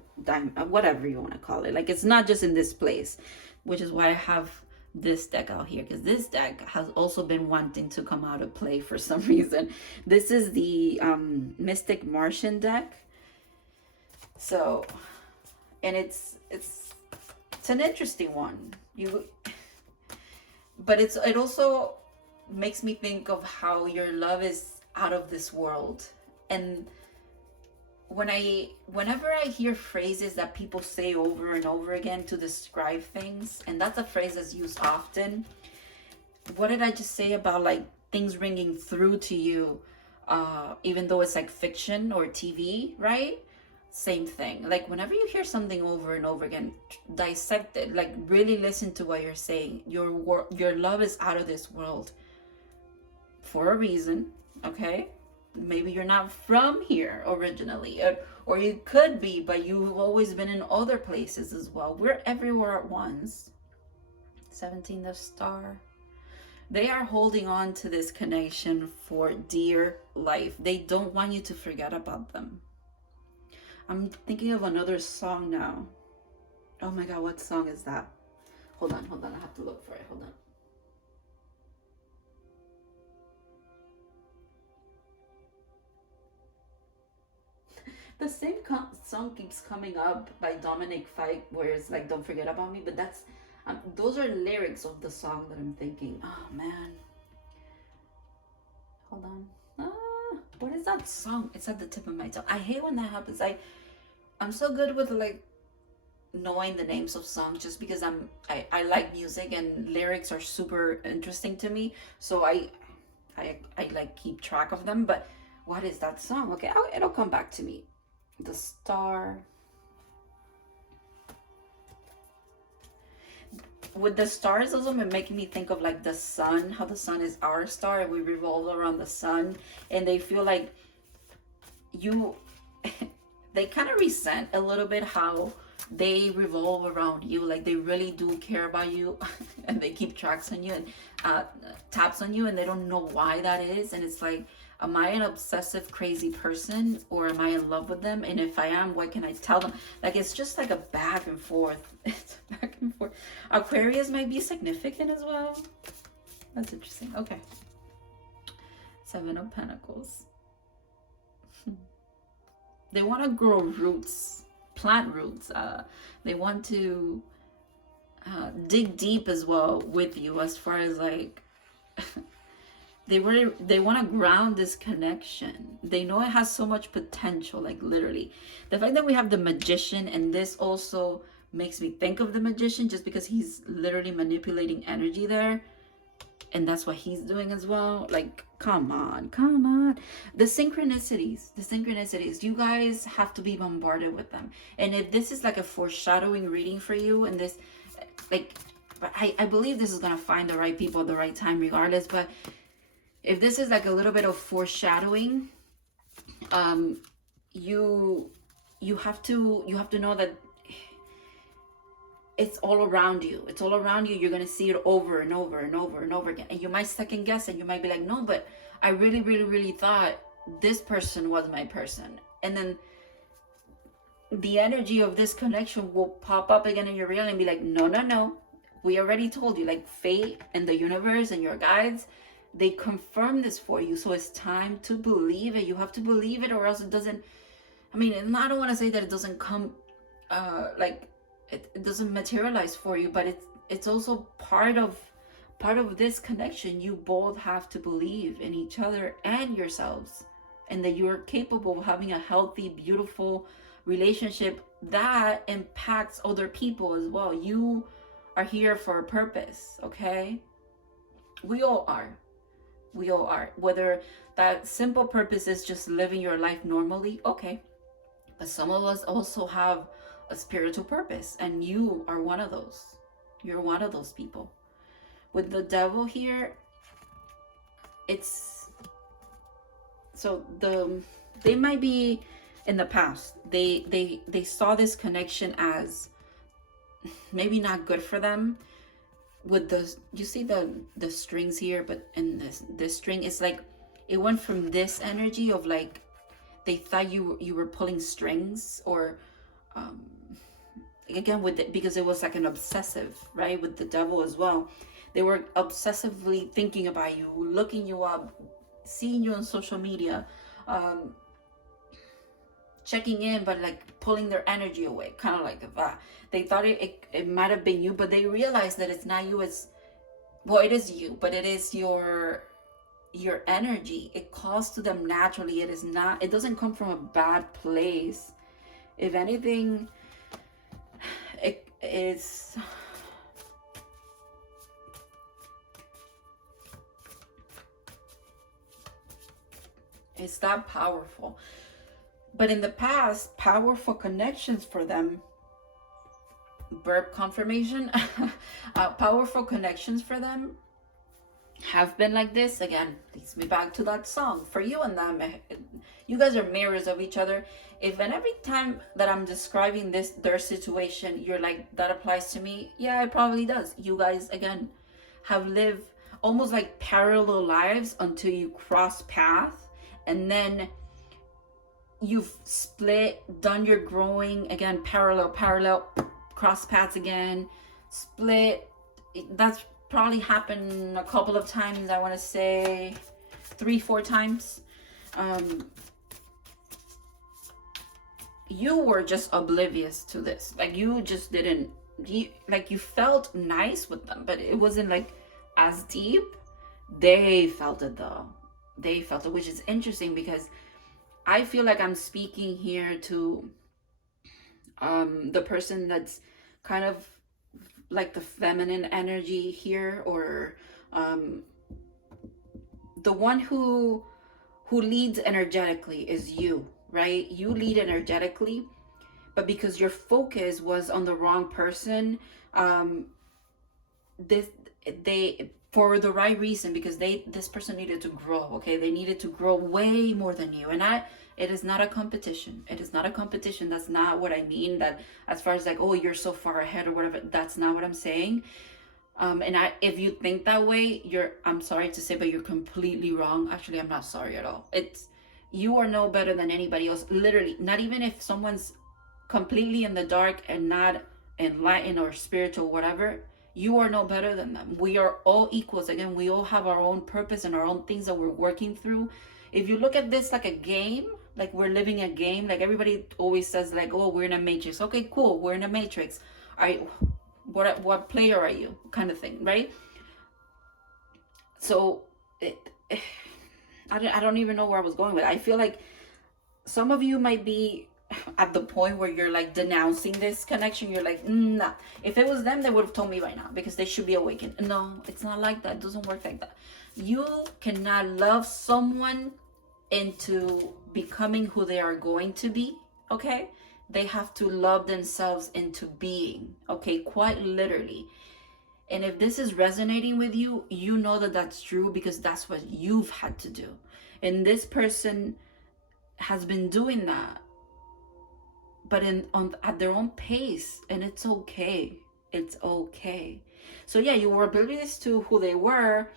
whatever you want to call it. Like, it's not just in this place, which is why I have this deck out here, because this deck has also been wanting to come out of play for some reason. This is the Mystic Martian deck. So, and it's an interesting one. But it also makes me think of how your love is out of this world. And whenever I hear phrases that people say over and over again to describe things, and that's a phrase that's used often. What did I just say about like things ringing through to you, even though it's like fiction or TV, right? Same thing. Like, whenever you hear something over and over again, dissect it. Like, really listen to what you're saying. Your love is out of this world for a reason, okay? Maybe you're not from here originally, or you could be, but you've always been in other places as well. We're everywhere at once. 17, the star. They are holding on to this connection for dear life. They don't want you to forget about them. I'm thinking of another song now. Oh my God, what song is that? Hold on. I have to look for it. Hold on. The same song keeps coming up by Dominic Fike, where it's like, "Don't Forget About Me," but that's those are lyrics of the song that I'm thinking. Oh man, hold on. What is that song? It's at the tip of my tongue. I hate when that happens. I'm so good with like knowing the names of songs, just because I like music and lyrics are super interesting to me. So I like keep track of them. But what is that song? Okay, it'll come back to me. The star. With the stars also making me think of like the sun, how the sun is our star and we revolve around the sun, and they feel like they kind of resent a little bit how they revolve around you. Like, they really do care about you and they keep tracks on you and taps on you, and they don't know why that is. And it's like, am I an obsessive crazy person, or am I in love with them? And if I am, what can I tell them? Like, it's just like a back and forth. It's back and forth. Aquarius might be significant as well. That's interesting. Okay. 7 of Pentacles. They want to grow roots, plant roots. They want to dig deep as well with you, as far as like they want to ground this connection. They know it has so much potential. Like, literally, the fact that we have the Magician, and this also makes me think of the Magician, just because he's literally manipulating energy there, and that's what he's doing as well. Like, come on. The synchronicities, you guys have to be bombarded with them. And if this is like a foreshadowing reading for you, and this, like, I believe this is gonna find the right people at the right time regardless. But if this is like a little bit of foreshadowing, you have to know that it's all around you. It's all around you. You're going to see it over and over and over and over again. And you might second guess, and you might be like, no, but I really, really, really thought this person was my person. And then the energy of this connection will pop up again in your reality and be like, no. We already told you. Like, fate and the universe and your guides, they confirm this for you. So it's time to believe it. You have to believe it, or else it doesn't. I mean, I don't want to say that it doesn't come, like, it doesn't materialize for you, but it's also part of this connection. You both have to believe in each other and yourselves, and that you're capable of having a healthy, beautiful relationship that impacts other people as well. You are here for a purpose, okay? We all are. Whether that simple purpose is just living your life normally, okay, but some of us also have a spiritual purpose, and you are one of those. You're one of those people. With the devil here, it's so they might be in the past. They saw this connection as maybe not good for them. With the, you see the strings here, but in this string, it's like it went from this energy of like they thought you were pulling strings, or again with it, because it was like an obsessive, right? With the devil as well, they were obsessively thinking about you, looking you up, seeing you on social media, checking in, but like pulling their energy away, kind of like that. They thought it might have been you, but they realized that it's not you. It's, well, it is you, but it is your energy. It calls to them naturally. It is not, it doesn't come from a bad place. If anything, it is, it's that powerful. But in the past, powerful connections for them, burp confirmation, powerful connections for them have been like this. Again, leads me back to that song, For You and Them. You guys are mirrors of each other. If and every time that I'm describing this, their situation, you're like, that applies to me, yeah, it probably does. You guys, again, have lived almost like parallel lives until you cross paths, and then you've split, done your growing, again, parallel, cross paths again, split. That's probably happened a couple of times. I want to say 3-4 times. You were just oblivious to this. Like, you just didn't, you felt nice with them, but it wasn't like as deep. They felt it though. They felt it, which is interesting, because I feel like I'm speaking here to the person that's kind of like the feminine energy here, or the one who leads energetically is you, right? You lead energetically, but because your focus was on the wrong person, they for the right reason, because this person needed to grow. Okay, they needed to grow way more than you. And it is not a competition. It is not a competition. That's not what I mean. That as far as like, oh, you're so far ahead or whatever, that's not what I'm saying. If you think that way, I'm sorry to say, but you're completely wrong. Actually, I'm not sorry at all. You are no better than anybody else. Literally, not even if someone's completely in the dark and not enlightened or spiritual, whatever, you are no better than them. We are all equals. Again, we all have our own purpose and our own things that we're working through. If you look at this like a game, like we're living a game, like everybody always says like, oh, we're in a matrix. Okay, cool, we're in a matrix. What player are you? Kind of thing, right? So I don't even know where I was going with it. I feel like some of you might be at the point where you're like denouncing this connection. You're like, nah, if it was them, they would have told me right now, because they should be awakened. No, it's not like that. It doesn't work like that. You cannot love someone into becoming who they are going to be. Okay, they have to love themselves into being. Okay, quite literally. And if this is resonating with you, you know that that's true, because that's what you've had to do. And this person has been doing that, but at their own pace, and it's okay. It's okay. So yeah, you were oblivious to who they were.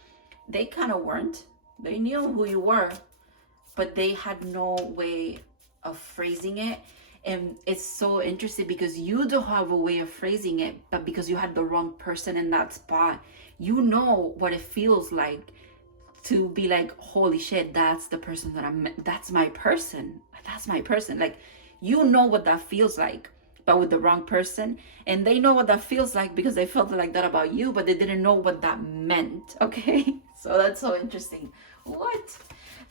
They kind of weren't. They knew who you were, but they had no way of phrasing it. And it's so interesting, because you don't have a way of phrasing it, but because you had the wrong person in that spot, you know what it feels like to be like, holy shit, that's the person that's my person. That's my person. Like, you know what that feels like, but with the wrong person. And they know what that feels like because they felt like that about you, but they didn't know what that meant. Okay, so that's so interesting. What?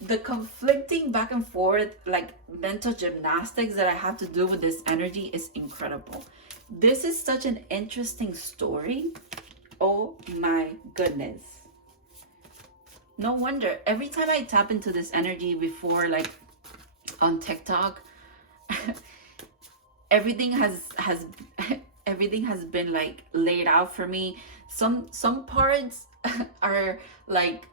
The conflicting back and forth, like mental gymnastics that I have to do with this energy is incredible. This is such an interesting story. Oh my goodness. No wonder every time I tap into this energy before, like on TikTok, everything has everything has been like laid out for me. Some parts are like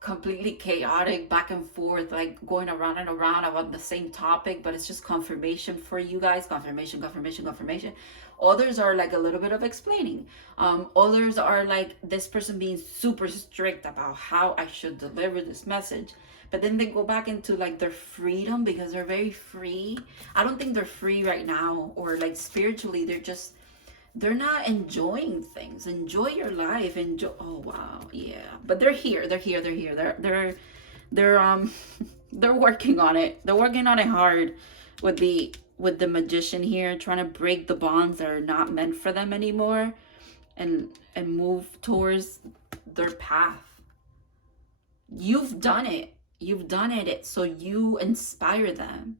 completely chaotic, back and forth, like going around and around about the same topic, but it's just confirmation for you guys. Confirmation, confirmation, confirmation. Others are like a little bit of explaining. Others are like this person being super strict about how I should deliver this message, but then they go back into like their freedom because they're very free. I don't think they're free right now, or like spiritually they're not enjoying things. Enjoy your life. Enjoy. Oh wow, yeah. But they're here. They're here. They're here. They're they're working on it. They're working on it hard with the magician here, trying to break the bonds that are not meant for them anymore, and move towards their path. You've done it. You've done it. So you inspire them,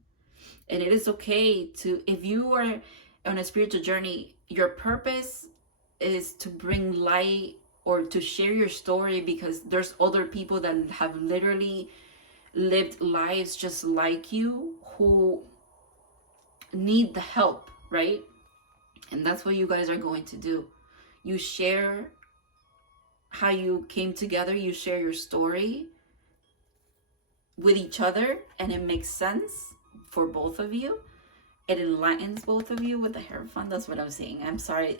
and it is okay to, if you are on a spiritual journey, your purpose is to bring light or to share your story, because there's other people that have literally lived lives just like you who need the help, right? And that's what you guys are going to do. You share how you came together, you share your story with each other, and it makes sense for both of you. It enlightens both of you with the hair fun. That's what I'm saying. I'm sorry.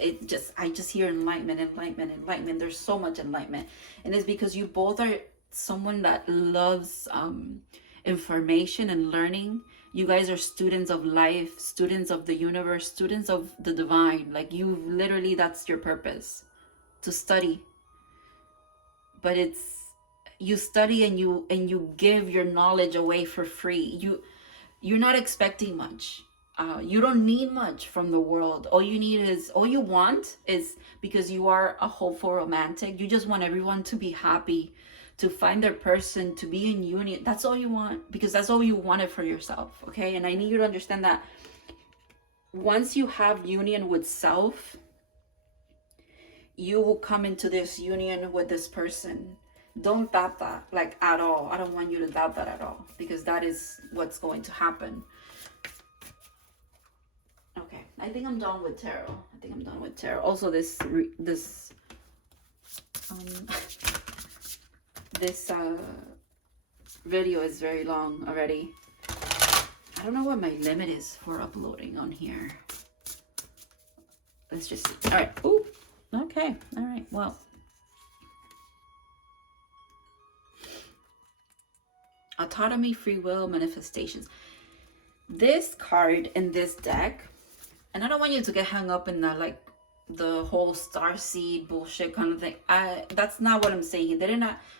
I just hear enlightenment, enlightenment, enlightenment. There's so much enlightenment. And it's because you both are someone that loves information and learning. You guys are students of life, students of the universe, students of the divine. Like, you literally, that's your purpose, to study. But you study and you give your knowledge away for free. You're not expecting much. You don't need much from the world. All you want is, because you are a hopeful romantic, you just want everyone to be happy, to find their person, to be in union. That's all you want, because that's all you wanted for yourself, okay? And I need you to understand that once you have union with self, you will come into this union with this person. Don't doubt that, like, at all. I don't want you to doubt that at all, because that is what's going to happen. Okay, I think I'm done with tarot. Also, this video is very long already. I don't know what my limit is for uploading on here. Let's just see. All right. Ooh. Okay. All right. Well, autonomy, free will, manifestations. This card in this deck, and I don't want you to get hung up in the whole star seed bullshit kind of thing. That's not what I'm saying.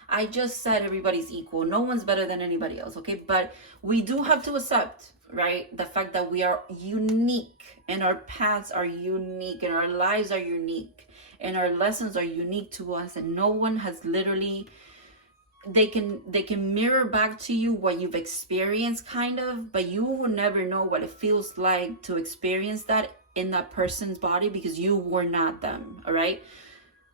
I just said everybody's equal. No one's better than anybody else, okay? But we do have to accept, right, the fact that we are unique, and our paths are unique, and our lives are unique, and our lessons are unique to us, and no one has literally, they can mirror back to you what you've experienced, kind of, but you will never know what it feels like to experience that in that person's body, because you were not them. All right,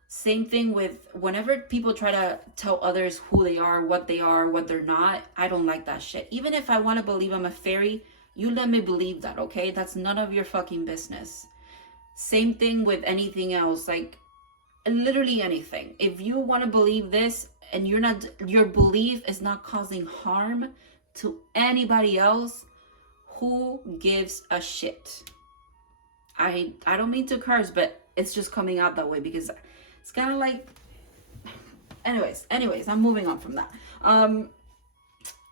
same thing with whenever people try to tell others who they are, what they're not. I don't like that shit. Even if I want to believe I'm a fairy, you let me believe that, okay? That's none of your fucking business. Same thing with anything else, like literally anything. If you want to believe this, and your belief is not causing harm to anybody else, who gives a shit? I don't mean to curse, but it's just coming out that way, because it's kind of like, anyways, I'm moving on from that.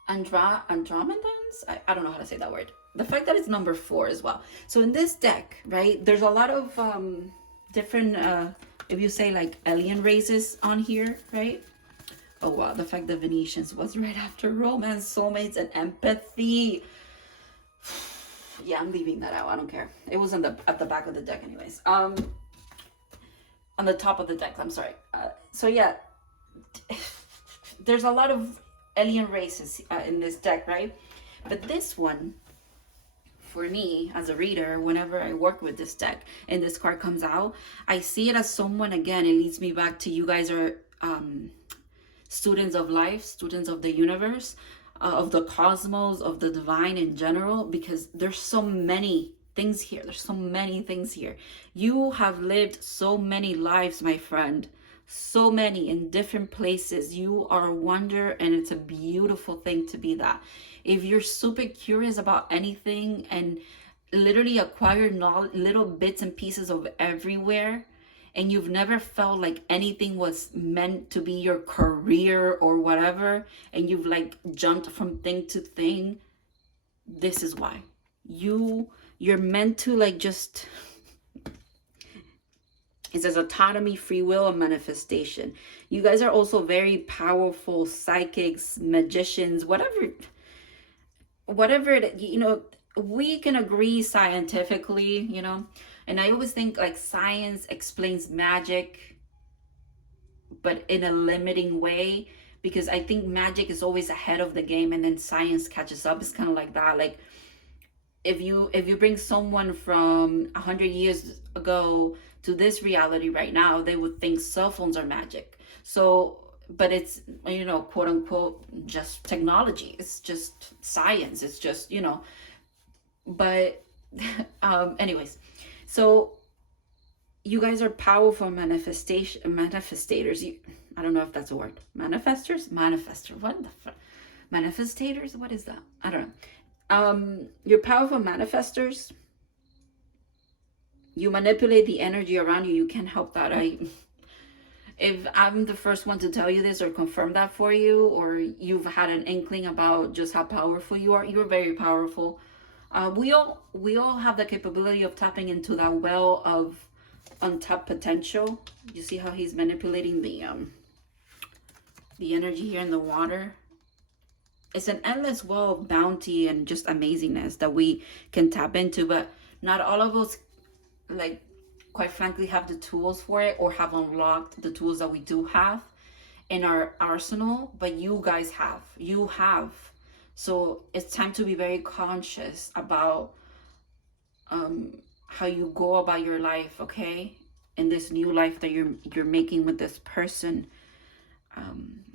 Andromedans? I don't know how to say that word. The fact that it's number 4 as well. So in this deck, right, there's a lot of different, if you say like alien races on here, right? Oh wow, the fact that Venetians was right after romance, soulmates, and empathy. Yeah, I'm leaving that out. I don't care. It was at the back of the deck anyways. On the top of the deck, I'm sorry. So yeah, there's a lot of alien races in this deck, right? But this one, for me as a reader, whenever I work with this deck and this card comes out, I see it as someone, again, it leads me back to, you guys are students of life, students of the universe, of the cosmos, of the divine in general, because there's so many things here. There's so many things here. You have lived so many lives, my friend. So many in different places. You are a wonder, and it's a beautiful thing to be that. If you're super curious about anything and literally acquire knowledge, little bits and pieces of everywhere, and you've never felt like anything was meant to be your career or whatever, and you've like jumped from thing to thing, this is why. You're meant to like just, it says autonomy, free will, and manifestation. You guys are also very powerful psychics, magicians, whatever it, we can agree scientifically, and I always think like science explains magic, but in a limiting way, because I think magic is always ahead of the game, and then science catches up. It's kind of like that. Like if you bring someone from 100 years ago to this reality right now, they would think cell phones are magic. So, but it's, quote unquote, just technology. It's just science. It's just, but anyways, so you guys are powerful manifestators. I don't know if that's a word. Manifester. What the fuck? Manifestators? What is that? I don't know. You're powerful manifestors. You manipulate the energy around you. You can't help that. If I'm the first one to tell you this or confirm that for you, or you've had an inkling about just how powerful you are, you're very powerful. We all have the capability of tapping into that well of untapped potential. You see how he's manipulating the energy here in the water. It's an endless well of bounty and just amazingness that we can tap into, but not all of us, like, quite frankly, have the tools for it, or have unlocked the tools that we do have in our arsenal. But you guys have. So it's time to be very conscious about how you go about your life, okay? In this new life that you're making with this person.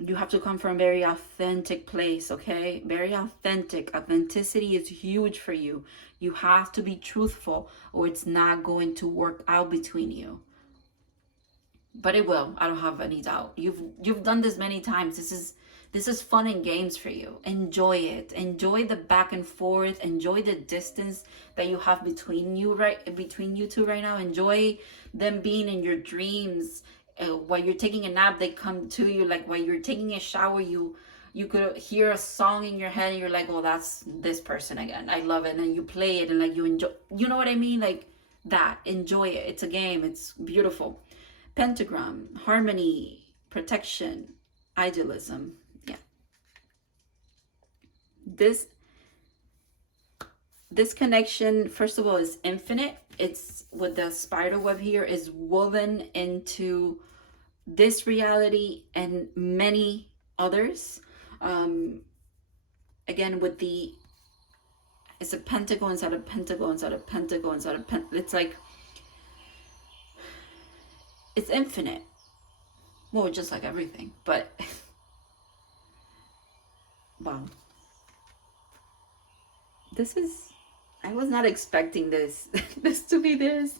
You have to come from a very authentic place, okay? Very authentic. Authenticity is huge for you. You have to be truthful, or it's not going to work out between you. But it will. I don't have any doubt. You've done this many times. This is fun and games for you. Enjoy it. Enjoy the back and forth. Enjoy the distance that you have between you two right now. Enjoy them being in your dreams. While you're taking a nap, they come to you. Like while you're taking a shower, you could hear a song in your head, and you're like, "Oh, that's this person again. I love it." And you play it, and like you enjoy. You know what I mean? Like that. Enjoy it. It's a game. It's beautiful. Pentagram, harmony, protection, idealism. Yeah. This connection, first of all, is infinite. It's with the spider web here, is woven into this reality and many others. Again, with it's a pentacle inside a pentacle inside a pentacle inside a pentacle. It's like, it's infinite. Well, just like everything, but wow. I was not expecting this to be this.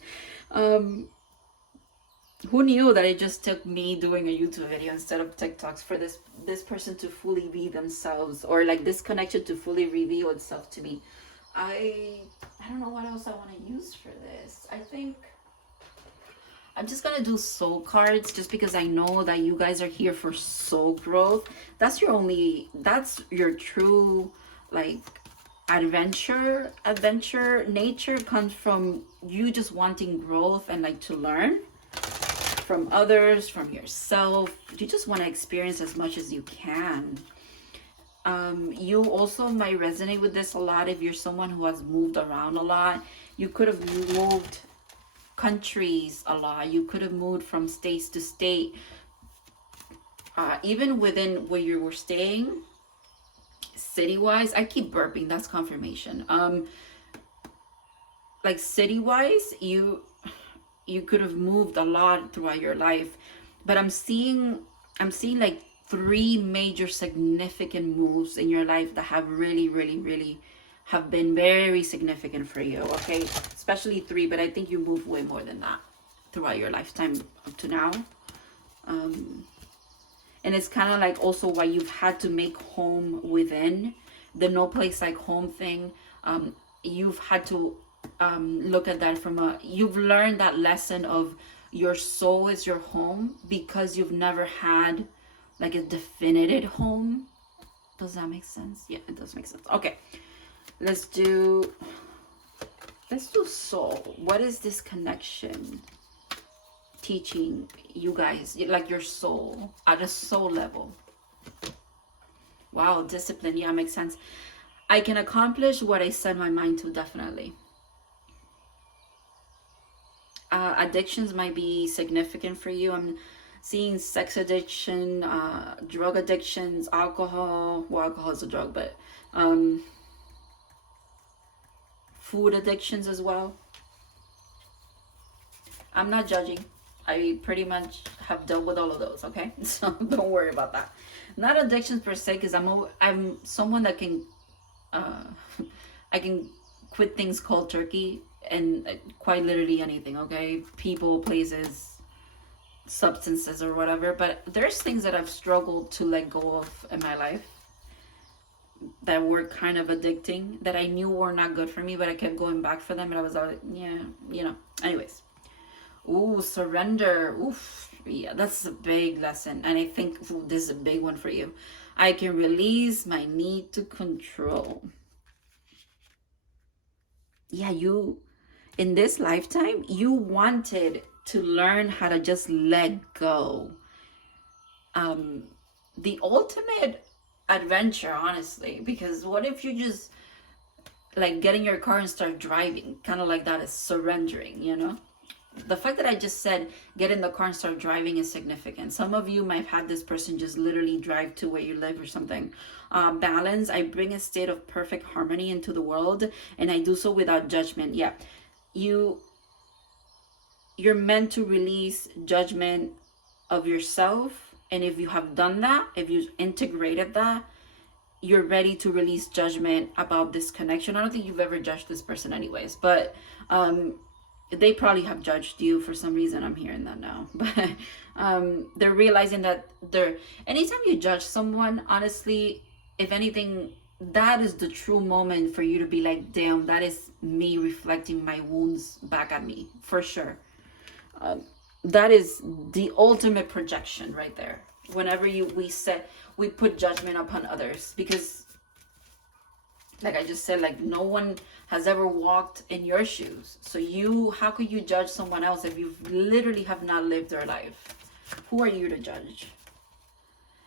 Who knew that it just took me doing a YouTube video instead of TikToks for this person to fully be themselves, or like this connection to fully reveal itself to me. I don't know what else I want to use for this. I think I'm just gonna do soul cards, just because I know that you guys are here for soul growth. That's your true, like, adventure nature comes from you just wanting growth and like to learn from others, from yourself. You just want to experience as much as you can. You also might resonate with this a lot if you're someone who has moved around a lot. You could have moved countries a lot. You could have moved from states to state. Even within where you were staying, city-wise, I keep burping, that's confirmation. Like city-wise, you could have moved a lot throughout your life, but I'm seeing like 3 major significant moves in your life that have really, really, really have been very significant for you, okay? Especially 3, but I think you move way more than that throughout your lifetime up to now. And it's kind of like also why you've had to make home within. The no place like home thing. You've had to look at that from you've learned that lesson of your soul is your home because you've never had like a definitive home. Does that make sense? Yeah, it does make sense. Okay, let's do soul. What is this connection teaching you guys, like your soul at a soul level? Wow, discipline. Yeah, makes sense. I can accomplish what I set my mind to, definitely. Addictions might be significant for you. I'm seeing sex addiction, drug addictions, alcohol. Well, alcohol is a drug, but food addictions as well. I'm not judging. I pretty much have dealt with all of those, okay? So don't worry about that. Not addictions per se, because I'm someone that can I can quit things cold turkey, and quite literally anything, okay? People, places, substances, or whatever. But there's things that I've struggled to let go of in my life that were kind of addicting, that I knew were not good for me, but I kept going back for them, and I was like, yeah, you know. Anyways. Ooh, surrender. Oof. Yeah, that's a big lesson. And I think this is a big one for you. I can release my need to control. Yeah, you, in this lifetime, you wanted to learn how to just let go. The ultimate adventure, honestly, because what if you just like get in your car and start driving? Kind of like that is surrendering, you know? The fact that I just said get in the car and start driving is significant. Some of you might have had this person just literally drive to where you live or something. Balance. I bring a state of perfect harmony into the world, and I do so without judgment. Yeah, you're meant to release judgment of yourself, and if you have done that, if you've integrated that, you're ready to release judgment about this connection. I don't think you've ever judged this person anyways, but they probably have judged you for some reason. I'm hearing that now. But they're realizing that anytime you judge someone, honestly, if anything, that is the true moment for you to be like, damn, that is me reflecting my wounds back at me, for sure. That is the ultimate projection right there. Whenever we put judgment upon others, because like I just said, like no one has ever walked in your shoes. So how could you judge someone else if you literally have not lived their life? Who are you to judge?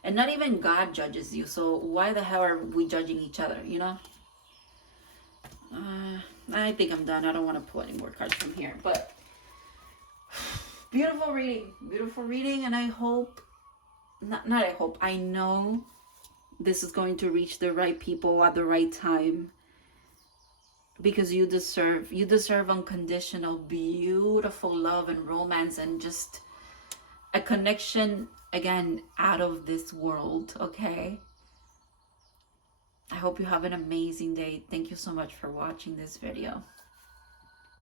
And not even God judges you. So why the hell are we judging each other, you know? I think I'm done. I don't want to pull any more cards from here. But beautiful reading. Beautiful reading. And I hope, I know this is going to reach the right people at the right time, because you deserve unconditional, beautiful love and romance, and just a connection, again, out of this world, okay? I hope you have an amazing day. Thank you so much for watching this video.